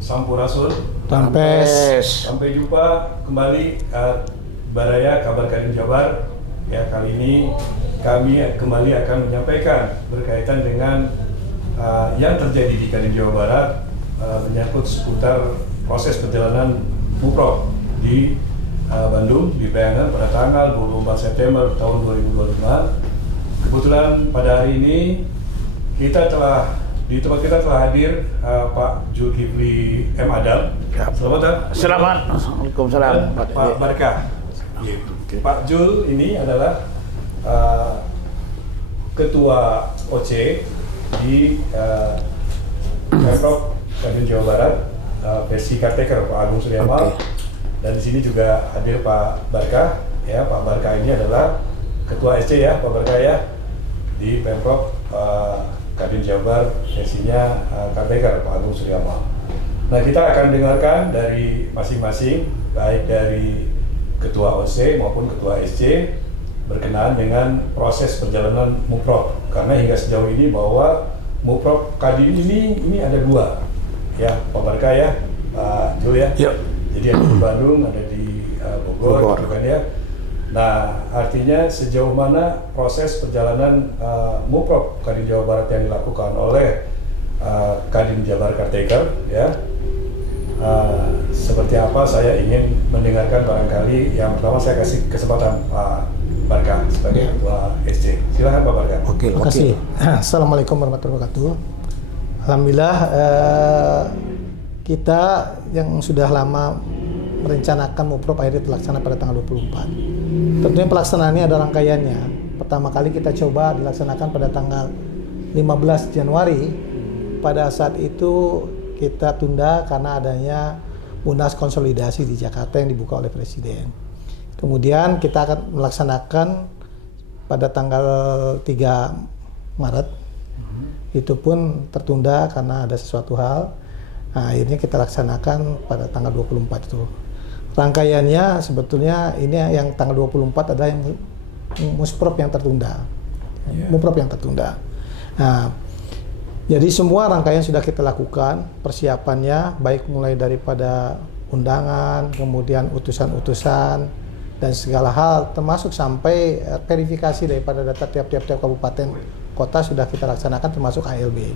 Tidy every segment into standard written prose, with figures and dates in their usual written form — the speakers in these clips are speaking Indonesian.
Sampurasun. Tampes. Sampai jumpa kembali Baraya Kabar Kadin Jabar. Ya, kali ini kami kembali akan menyampaikan berkaitan dengan yang terjadi di Kadin Jawa Barat menyangkut seputar proses perjalanan Muprok di Bandung di Priangan pada tanggal 24 September tahun 2025. Kebetulan pada hari ini di tempat kita telah hadir Pak Zulkifli M. Adam. Selamat. Waalaikumsalam. Pak Barkah. Pak Jul ini adalah Ketua OC di Pemprov Kadin Jawa Barat, versi Caretaker Pak Agung Suryamal. Dan di sini juga hadir Pak Barkah. Ya, Pak Barkah ini adalah Ketua SC ya, Pak Barkah ya, di Pemprov Kadin Jabar, versinya Caretaker Pak Agung Suryamal. Nah, kita akan dengarkan dari masing-masing, baik dari Ketua OC maupun Ketua SC berkenaan dengan proses perjalanan Muprok. Karena hingga sejauh ini bahwa Muprok Kadin ini ada dua, ya Pak Barkah ya, Pak Jul ya. Yuk. Jadi ada di Bandung, ada di Bogor, gitu kan ya. Nah, artinya sejauh mana proses perjalanan Muprok Kadin Jawa Barat yang dilakukan oleh Kadin Jabar Caretaker ya, seperti apa saya ingin mendengarkan. Barangkali yang pertama saya kasih kesempatan Pak Barkah sebagai Ketua SC. Silakan Pak Barkah. Oke, Terima kasih. Assalamualaikum warahmatullahi wabarakatuh. Alhamdulillah kita yang sudah lama merencanakan Muprok akhirnya terlaksana pada tanggal 24. Tentunya pelaksanaannya ada rangkaiannya. Pertama kali kita coba dilaksanakan pada tanggal 15 Januari. Pada saat itu kita tunda karena adanya Munas konsolidasi di Jakarta yang dibuka oleh Presiden. Kemudian kita akan melaksanakan pada tanggal 3 Maret. Itu pun tertunda karena ada sesuatu hal. Nah, akhirnya kita laksanakan pada tanggal 24 itu. Rangkaiannya sebetulnya ini yang tanggal 24 adalah yang Musprop yang tertunda. Muprop yang tertunda. Nah, jadi semua rangkaian sudah kita lakukan, persiapannya baik mulai daripada undangan, kemudian utusan-utusan dan segala hal termasuk sampai verifikasi daripada data tiap-tiap kabupaten kota sudah kita laksanakan termasuk ALB.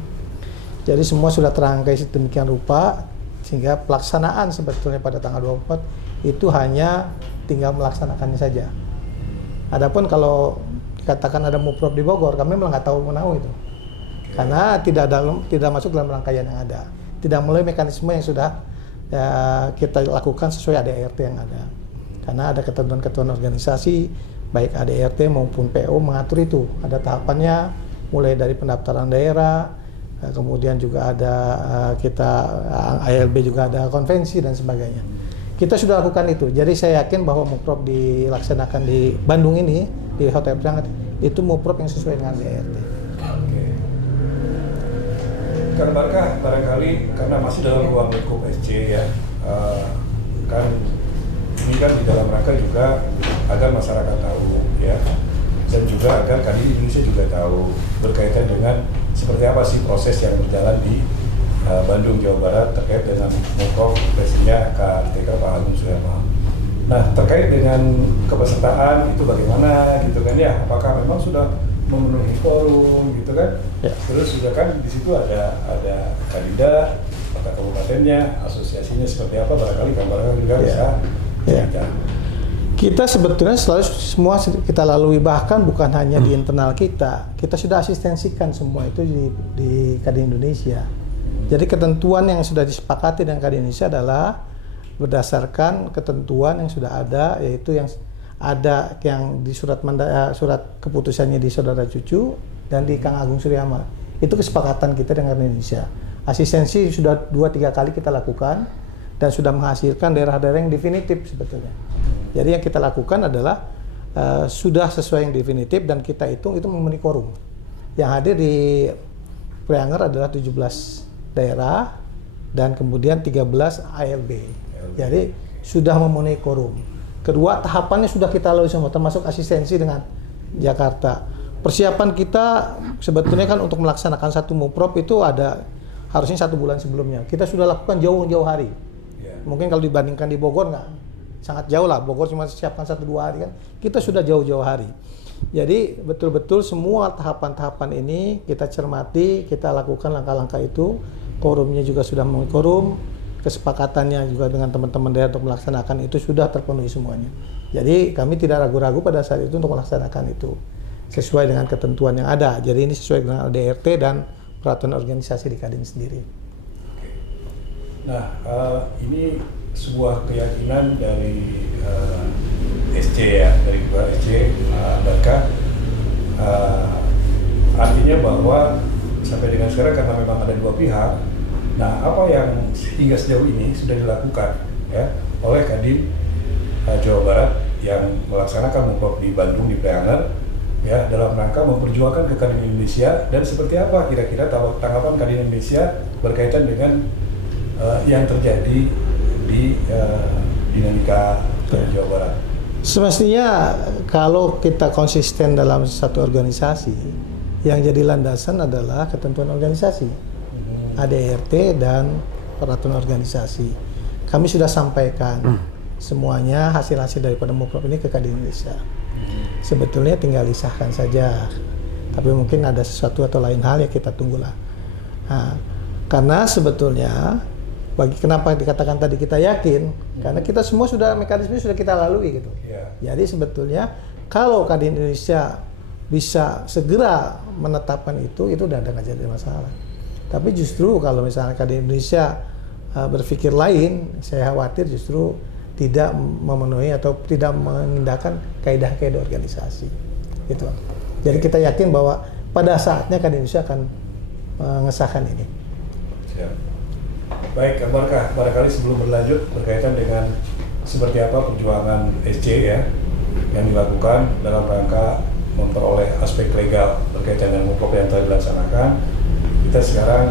Jadi semua sudah terangkai sedemikian rupa sehingga pelaksanaan sebetulnya pada tanggal 24 itu hanya tinggal melaksanakannya saja. Adapun kalau dikatakan ada Muprok di Bogor, kami malah nggak tahu menau itu. Karena tidak masuk dalam rangkaian yang ada. Tidak melalui mekanisme yang sudah kita lakukan sesuai ADART yang ada. Karena ada ketentuan-ketentuan organisasi, baik ADART maupun PO mengatur itu. Ada tahapannya, mulai dari pendaftaran daerah, kemudian juga ada ALB juga ada konvensi dan sebagainya. Kita sudah lakukan itu. Jadi saya yakin bahwa Muprok dilaksanakan di Bandung ini di Hotel Priangan itu Muprok yang sesuai dengan ADART. Oke. Kang Barkah, barangkali karena masih dalam ruang lingkup SC ya, kan ini kan di dalam rangka juga agar masyarakat tahu ya, dan juga agar Kadin Indonesia juga tahu berkaitan dengan seperti apa sih proses yang berjalan di Bandung, Jawa Barat terkait dengan Muprok versinya Caretaker Pak Agung Suryamal. Nah, terkait dengan kepesertaan itu bagaimana gitu kan ya? Apakah memang sudah memenuhi forum gitu kan? Ya. Terus juga kan di situ ada Kadinda, kota kabupatennya, asosiasinya seperti apa? Barangkali gambarnya juga bisa cerita. Kita sebetulnya selalu semua kita lalui, bahkan bukan hanya di internal kita sudah asistensikan semua itu di Kadin Indonesia. Jadi ketentuan yang sudah disepakati dengan Kadin Indonesia adalah berdasarkan ketentuan yang sudah ada, yaitu yang ada yang di surat keputusannya di Saudara Cucu dan di Kang Agung Suryamal. Itu kesepakatan kita dengan Indonesia. Asistensi sudah 2-3 kali kita lakukan dan sudah menghasilkan daerah-daerah yang definitif sebetulnya. Jadi yang kita lakukan adalah sudah sesuai yang definitif dan kita hitung itu memenuhi quorum. Yang hadir di Priangan adalah 17 daerah dan kemudian 13 ALB. Jadi sudah memenuhi quorum. Kedua, tahapannya sudah kita lalui semua, termasuk asistensi dengan Jakarta. Persiapan kita sebetulnya kan untuk melaksanakan satu Muprok itu ada harusnya 1 bulan sebelumnya. Kita sudah lakukan jauh-jauh hari. Ya. Mungkin kalau dibandingkan di Bogor nggak sangat jauh lah. Bogor cuma siapkan 1-2 hari kan. Kita sudah jauh-jauh hari. Jadi betul-betul semua tahapan-tahapan ini kita cermati, kita lakukan langkah-langkah itu. Quorumnya juga sudah quorum, kesepakatannya juga dengan teman-teman daerah untuk melaksanakan itu sudah terpenuhi semuanya. Jadi kami tidak ragu-ragu pada saat itu untuk melaksanakan itu sesuai dengan ketentuan yang ada. Jadi ini sesuai dengan ADRT dan peraturan organisasi di Kadin sendiri. Nah, ini sebuah keyakinan dari SC ya, dari Ketua SC Barkah, artinya bahwa sampai dengan sekarang karena memang ada 2 pihak, nah apa yang hingga sejauh ini sudah dilakukan ya oleh Kadin Jawa Barat yang melaksanakan Muprov di Bandung di Preanger ya dalam rangka memperjuangkan ke Kadin Indonesia, dan seperti apa kira-kira tanggapan Kadin Indonesia berkaitan dengan yang terjadi di dinamika Jawa Barat. Semestinya kalau kita konsisten dalam satu organisasi, yang jadi landasan adalah ketentuan organisasi, ADRT dan peraturan organisasi. Kami sudah sampaikan semuanya hasil-hasil daripada Muprov ini ke Kadin Indonesia. Sebetulnya tinggal disahkan saja, tapi mungkin ada sesuatu atau lain hal yang kita tunggulah. Nah, karena sebetulnya kenapa dikatakan tadi kita yakin, karena kita semua sudah mekanisme sudah kita lalui gitu. Jadi sebetulnya kalau Kadin Indonesia bisa segera menetapkan itu udah nggak jadi masalah. Tapi justru kalau misalnya Kadin Indonesia berpikir lain, saya khawatir justru tidak memenuhi atau tidak mengindahkan kaidah-kaidah organisasi. Gitu. Jadi kita yakin bahwa pada saatnya Kadin Indonesia akan mengesahkan ini. Siap. Baik, Kak Barkah, barangkali sebelum berlanjut berkaitan dengan seperti apa perjuangan SC ya yang dilakukan dalam rangka memperoleh aspek legal berkaitan dengan Muprov yang telah dilaksanakan, kita sekarang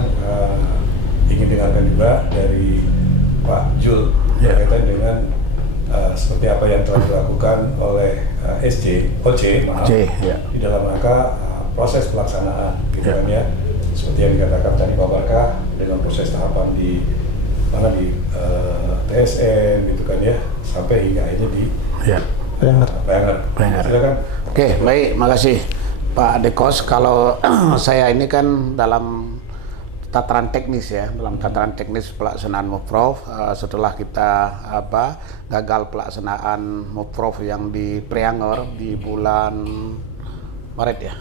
ingin dengarkan juga dari Pak Jul berkaitan dengan seperti apa yang telah dilakukan oleh OC di dalam rangka proses pelaksanaan gitu kan ya, seperti yang dikatakan tadi Pak Barkah dengan proses tahapan di mana di TSN gitu kan ya sampai hingga akhirnya di Preanger. Silakan. Oke, baik, makasih Pak Dekos. Kalau saya ini kan dalam tataran teknis ya, dalam tataran teknis pelaksanaan Muprov setelah kita gagal pelaksanaan Muprov yang di Preanger di bulan Maret ya.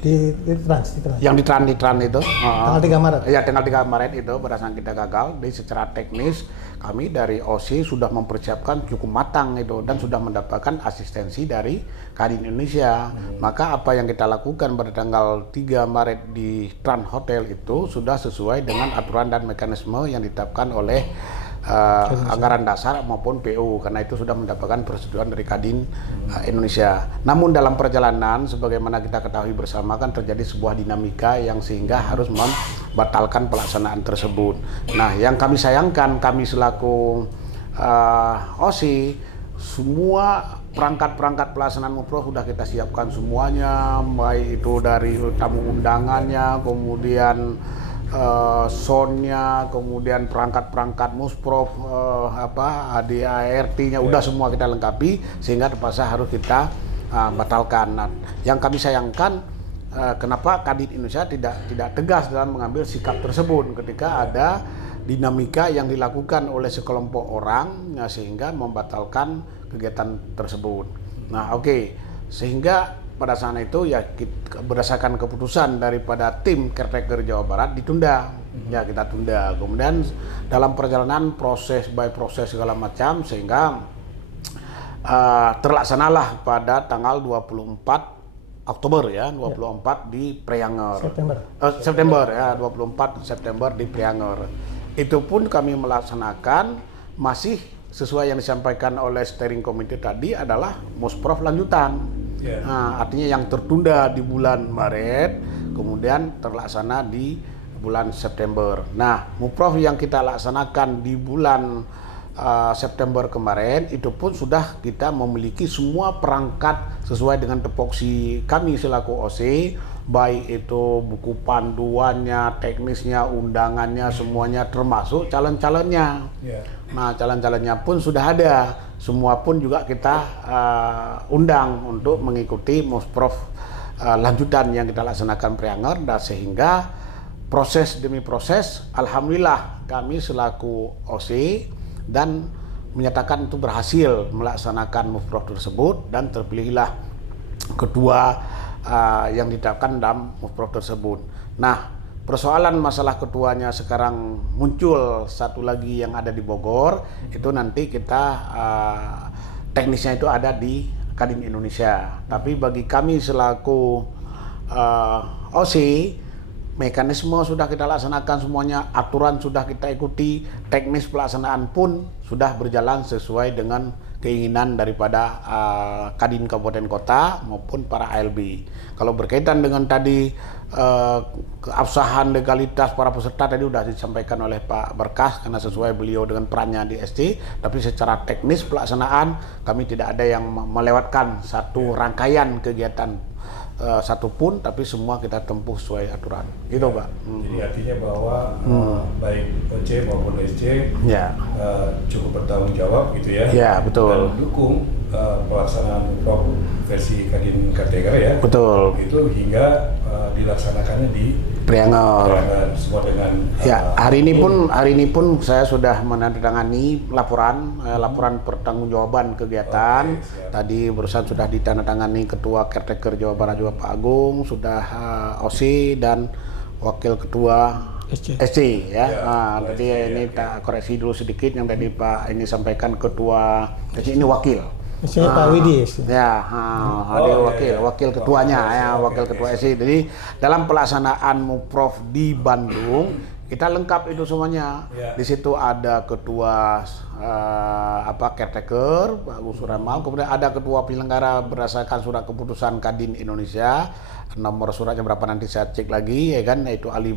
Di Trans. Yang di Trans itu tanggal 3 Maret. Iya, tanggal 3 Maret itu pada saat kita gagal. Jadi secara teknis kami dari OC sudah mempersiapkan cukup matang itu dan sudah mendapatkan asistensi dari Kadin Indonesia. Maka apa yang kita lakukan pada tanggal 3 Maret di Trans Hotel itu sudah sesuai dengan aturan dan mekanisme yang ditetapkan oleh anggaran dasar maupun PU, karena itu sudah mendapatkan persetujuan dari Kadin Indonesia. Namun dalam perjalanan sebagaimana kita ketahui bersama kan terjadi sebuah dinamika yang sehingga harus membatalkan pelaksanaan tersebut. Nah, yang kami sayangkan, kami selaku OC, semua perangkat-perangkat pelaksanaan Muprov sudah kita siapkan semuanya, baik itu dari tamu undangannya, kemudian soundnya, kemudian perangkat-perangkat Musprov, ADART-nya udah semua kita lengkapi sehingga terpaksa harus kita batalkan. Nah, yang kami sayangkan kenapa Kadin Indonesia tidak tegas dalam mengambil sikap tersebut ketika ada dinamika yang dilakukan oleh sekelompok orang sehingga membatalkan kegiatan tersebut. Nah, sehingga pada saat itu ya berdasarkan keputusan daripada tim Caretaker Jawa Barat ditunda. Ya, kita tunda. Kemudian dalam perjalanan proses segala macam sehingga terlaksanalah pada tanggal 24 Oktober ya, 24 di Preanger. September ya, 24 September di Preanger. Itu pun kami melaksanakan masih sesuai yang disampaikan oleh steering committee tadi adalah Musprov lanjutan. Nah, artinya yang tertunda di bulan Maret kemudian terlaksana di bulan September. Nah, Muprov yang kita laksanakan di bulan September kemarin itu pun sudah kita memiliki semua perangkat sesuai dengan tupoksi kami selaku OC baik itu buku panduannya, teknisnya, undangannya, semuanya termasuk calon-calonnya. Ya. Nah, calon-calonnya pun sudah ada, semua pun juga kita undang untuk mengikuti Musprof lanjutan yang kita laksanakan Preanger, dan sehingga proses demi proses, alhamdulillah kami selaku OC dan menyatakan itu berhasil melaksanakan Musprof tersebut dan terpilihlah ketua yang ditetapkan dalam Musprof tersebut. Nah, persoalan masalah ketuanya sekarang muncul satu lagi yang ada di Bogor, itu nanti kita teknisnya itu ada di Kadin Indonesia. Tapi bagi kami selaku OC, mekanisme sudah kita laksanakan semuanya, aturan sudah kita ikuti, teknis pelaksanaan pun sudah berjalan sesuai dengan keinginan daripada Kadin Kabupaten Kota maupun para ALB. Kalau berkaitan dengan tadi keabsahan legalitas para peserta tadi sudah disampaikan oleh Pak Berkas karena sesuai beliau dengan perannya di ST, tapi secara teknis pelaksanaan kami tidak ada yang melewatkan satu rangkaian kegiatan satupun, tapi semua kita tempuh sesuai aturan. Gitu, Pak. Jadi artinya bahwa baik OC maupun SC cukup bertanggung jawab gitu ya. Ya, betul. Dan mendukung pelaksanaan Musprof versi Kadin Karteker ya. Betul. Itu hingga dilaksanakannya di Preanger. semua dengan Ya, hari ini pun saya sudah menandatangani laporan pertanggungjawaban kegiatan. Tadi barusan sudah ditandatangani Ketua Caretaker Jawa Barat juga Pak Agung, sudah OC dan Wakil Ketua SC ya. Tadi ini tak koreksi dulu sedikit yang tadi Pak ini sampaikan Ketua SC ini wakil. Misalnya Pak Widi. Ya, ada wakil ketuanya wakil ketua SI. Jadi dalam pelaksanaan Musprof di Bandung kita lengkap itu semuanya. Di situ ada ketua caretaker Pak Agus Suramal, kemudian ada ketua penyelenggara berdasarkan surat keputusan Kadin Indonesia. Nomor suratnya berapa nanti saya cek lagi ya kan, yaitu Ali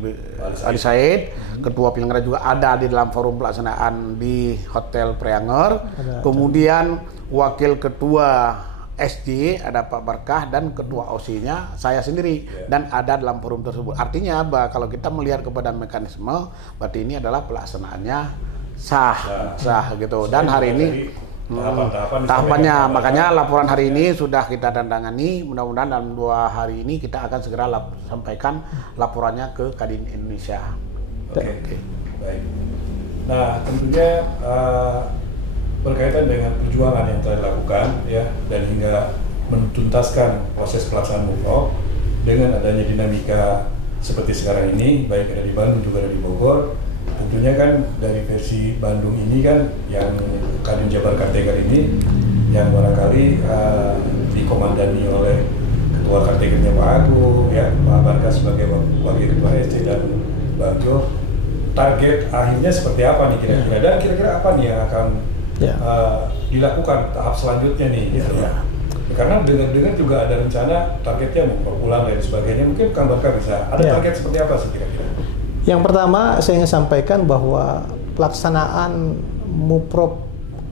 Said. Ketua penyelenggara juga ada di dalam forum pelaksanaan di Hotel Preanger. Kemudian wakil ketua SJ ada Pak Barkah dan ketua OC-nya saya sendiri dan ada dalam forum tersebut. Artinya kalau kita melihat kepada mekanisme, berarti ini adalah pelaksanaannya sah gitu. Dan hari ini tahapannya, makanya laporan hari ini sudah kita tandatangani. Mudah-mudahan dalam 2 hari ini kita akan segera sampaikan laporannya ke Kadin Indonesia. Oke. Baik. Nah, tentunya berkaitan dengan perjuangan yang telah dilakukan ya, dan hingga menuntaskan proses pelaksanaan Musprof dengan adanya dinamika seperti sekarang ini, baik ada di Bandung juga ada di Bogor. Tentunya kan dari versi Bandung ini kan yang Kadin Jabar Karteker ini yang barangkali dikomandani oleh Ketua Kartekernya Pak Agung ya, Pak Barkas sebagai Wakil Ketua SC dan Bagjo. Target akhirnya seperti apa nih kira-kira, dan kira-kira apa nih yang akan dilakukan tahap selanjutnya nih gitu ya. Karena dengar-dengar juga ada rencana targetnya mau pulang dan sebagainya. Mungkin Kang Barka bisa ada target seperti apa sih kira-kira? Yang pertama saya ingin sampaikan bahwa pelaksanaan Musprof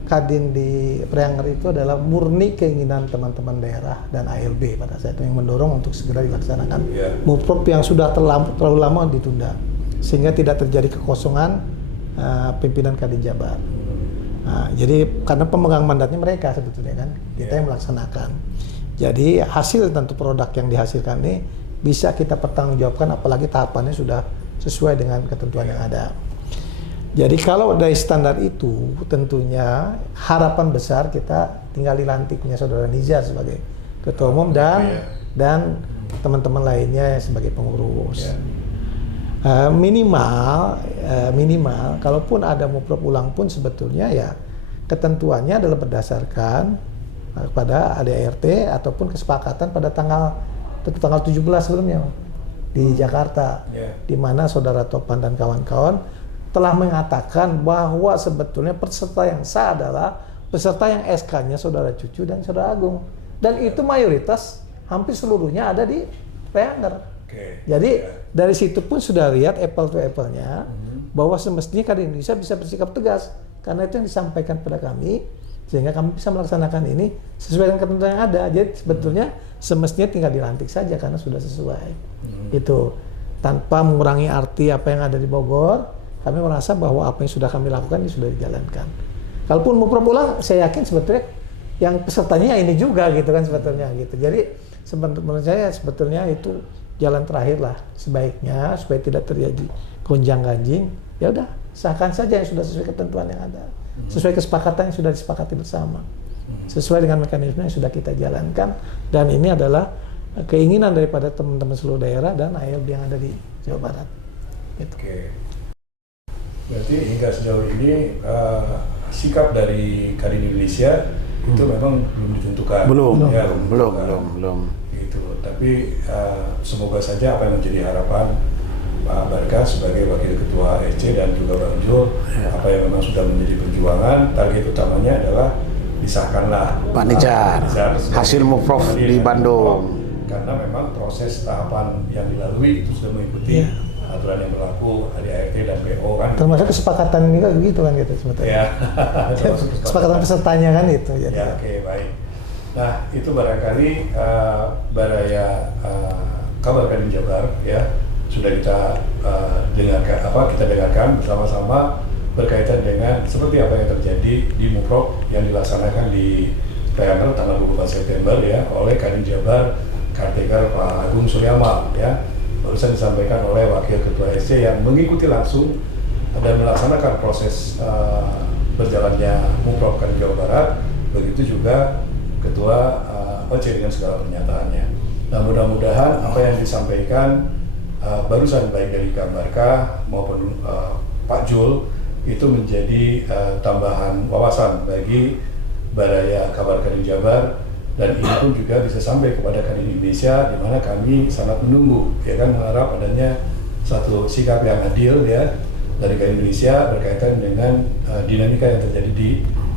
Kadin di Preanger itu adalah murni keinginan teman-teman daerah dan ALB pada saat itu yang mendorong untuk segera dilaksanakan Musprof yang sudah terlalu lama ditunda, sehingga tidak terjadi kekosongan pimpinan Kadin Jabar. Nah, jadi karena pemegang mandatnya mereka sebetulnya kan, kita yang melaksanakan. Jadi hasil tentu produk yang dihasilkan ini bisa kita pertanggungjawabkan, apalagi tahapannya sudah sesuai dengan ketentuan yang ada. Jadi kalau dari standar itu tentunya harapan besar kita tinggal dilantiknya Saudara Nizar sebagai Ketua Umum dan teman-teman lainnya sebagai pengurus. Minimal kalaupun ada Musprof ulang pun sebetulnya ya ketentuannya adalah berdasarkan pada ADART ataupun kesepakatan pada tanggal 17 sebelumnya di Jakarta, di mana Saudara Topan dan kawan-kawan telah mengatakan bahwa sebetulnya peserta yang sah adalah peserta yang SK-nya Saudara Cucu dan Saudara Agung, dan itu mayoritas hampir seluruhnya ada di Preanger. Jadi dari situ pun sudah lihat apple to apple-nya bahwa semestinya Kadin Indonesia bisa bersikap tegas, karena itu yang disampaikan pada kami sehingga kami bisa melaksanakan ini sesuai dengan ketentuan yang ada. Jadi sebetulnya semestinya tinggal dilantik saja karena sudah sesuai. Itu tanpa mengurangi arti apa yang ada di Bogor. Kami merasa bahwa apa yang sudah kami lakukan ini sudah dijalankan. Kalaupun mau ulang, saya yakin sebetulnya yang pesertanya ini juga gitu kan sebetulnya gitu. Jadi menurut saya sebetulnya itu jalan terakhir lah sebaiknya supaya tidak terjadi gonjang-ganjing. Ya udah sahkan saja yang sudah sesuai ketentuan yang ada, sesuai kesepakatan yang sudah disepakati bersama, sesuai dengan mekanisme yang sudah kita jalankan. Dan ini adalah keinginan daripada teman-teman seluruh daerah dan ALB yang ada di Jawa Barat. Gitu. Oke. Berarti hingga sejauh ini sikap dari Kadin Indonesia itu memang belum ditentukan. Belum. Gitu. Tapi semoga saja apa yang menjadi harapan Pak Barka sebagai Wakil Ketua SC dan juga Bang Jul, apa yang memang sudah menjadi perjuangan, target utamanya adalah disahkanlah Pak Nijar hasil Muprov di Bandung. Karena memang proses tahapan yang dilalui itu sudah mengikuti aturan yang berlaku di ART dan BO kan. Termasuk kesepakatan juga begitu kan gitu sebetulnya. Ya. Kesepakatan pesertanya kan itu. Jadi. Ya, oke, baik. Nah, itu barangkali Baraya Kabar Kadin Jabar ya sudah kita dengarkan bersama-sama berkaitan dengan seperti apa yang terjadi di Muprov yang dilaksanakan di Preanger tanggal 24 September ya oleh Kadin Jabar Caretaker Pak Agung Suryamal ya. Barusan disampaikan oleh Wakil Ketua SC yang mengikuti langsung dan melaksanakan proses berjalannya Muprov Kadin Jawa Barat, begitu juga Ketua OC dengan segala pernyataannya. Nah, mudah-mudahan apa yang disampaikan barusan baik dari Kang Barka maupun Pak Jul itu menjadi tambahan wawasan bagi Baraya Kabar Kadin Jabar, dan ini pun juga bisa sampai kepada Kadin Indonesia, di mana kami sangat menunggu ya kan, mengharap adanya satu sikap yang adil ya dari Kadin Indonesia berkaitan dengan dinamika yang terjadi di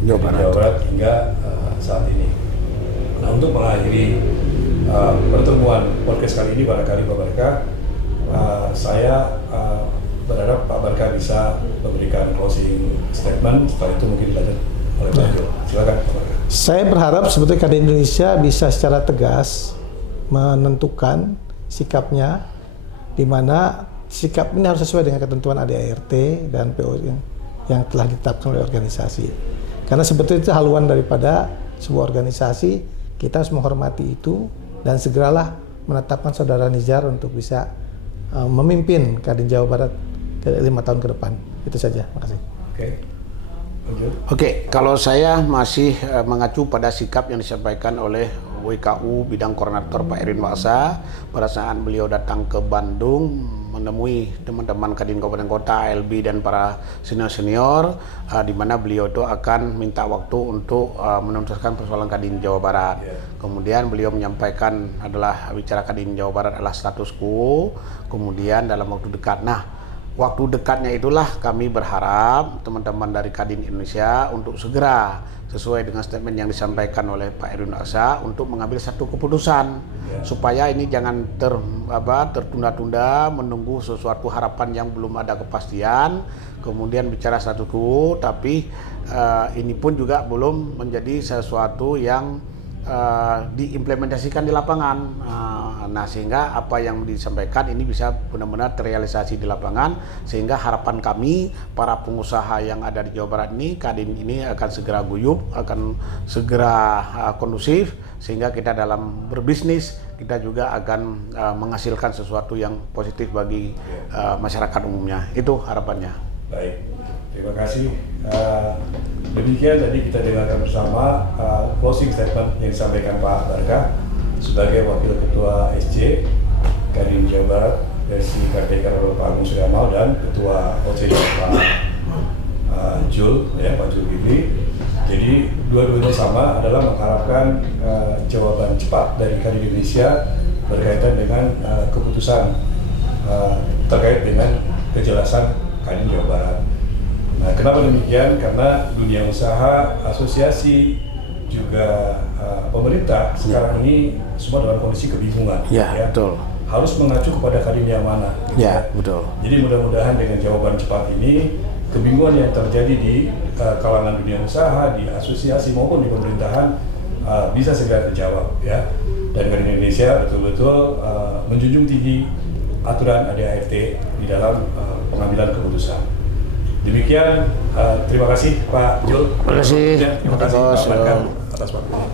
Jawa Barat hingga saat ini. Nah, untuk mengakhiri pertemuan podcast kali ini barangkali Pak Barka, saya berharap Pak Barka bisa memberikan closing statement, setelah itu mungkin dilanjut oleh Pak Jo. Silakan Pak Barka. Saya berharap sebetulnya Kadin Indonesia bisa secara tegas menentukan sikapnya, di mana sikap ini harus sesuai dengan ketentuan ADART dan PO yang telah ditetapkan oleh organisasi. Karena sebetulnya itu haluan daripada sebuah organisasi, kita harus menghormati itu dan segeralah menetapkan Saudara Nijar untuk bisa memimpin Kadin Jawa Barat ke 5 tahun ke depan. Itu saja, makasih. Oke, kalau saya masih mengacu pada sikap yang disampaikan oleh WKU Bidang Koordinator Pak Erwin Waksa pada saat beliau datang ke Bandung menemui teman-teman Kadin Kabupaten Kota, ALB dan para senior-senior, di mana beliau itu akan minta waktu untuk menuntaskan persoalan Kadin Jawa Barat. Kemudian beliau menyampaikan adalah bicara Kadin Jawa Barat adalah status quo, kemudian dalam waktu dekat. Nah, waktu dekatnya itulah kami berharap teman-teman dari Kadin Indonesia untuk segera sesuai dengan statement yang disampaikan oleh Pak Erwin Waksa untuk mengambil satu keputusan supaya ini jangan tertunda-tunda menunggu sesuatu harapan yang belum ada kepastian, kemudian bicara status quo tapi ini pun juga belum menjadi sesuatu yang diimplementasikan di lapangan. Nah, sehingga apa yang disampaikan ini bisa benar-benar terrealisasi di lapangan, sehingga harapan kami para pengusaha yang ada di Jawa Barat ini, Kadin ini akan segera guyup, akan segera kondusif, sehingga kita dalam berbisnis kita juga akan menghasilkan sesuatu yang positif bagi masyarakat umumnya. Itu harapannya. Baik, terima kasih. Demikian tadi kita dengarkan bersama closing statement yang disampaikan Pak Barka sebagai Wakil Ketua SC Kadin Jawa Barat versi Caretaker Pak Agung Suryamal dan Ketua OC Pak Jul ya, Pak Jul Bibli. Jadi dua-duanya sama adalah mengharapkan jawaban cepat dari Kadin Indonesia berkaitan dengan keputusan terkait dengan kejelasan Kadin Jawa Barat. Nah, kenapa demikian? Karena dunia usaha, asosiasi, juga pemerintah sekarang ini semua dalam kondisi kebingungan. Ya, betul. Harus mengacu kepada Kadin yang mana. Ya, betul. Jadi mudah-mudahan dengan jawaban cepat ini kebingungan yang terjadi di kalangan dunia usaha, di asosiasi maupun di pemerintahan bisa segera terjawab ya. Dan Kadin Indonesia betul-betul menjunjung tinggi aturan ADART di dalam pengambilan keputusan. Demikian, terima kasih Pak Jul. Terima kasih. Terima kasih Pak Markan atas waktunya.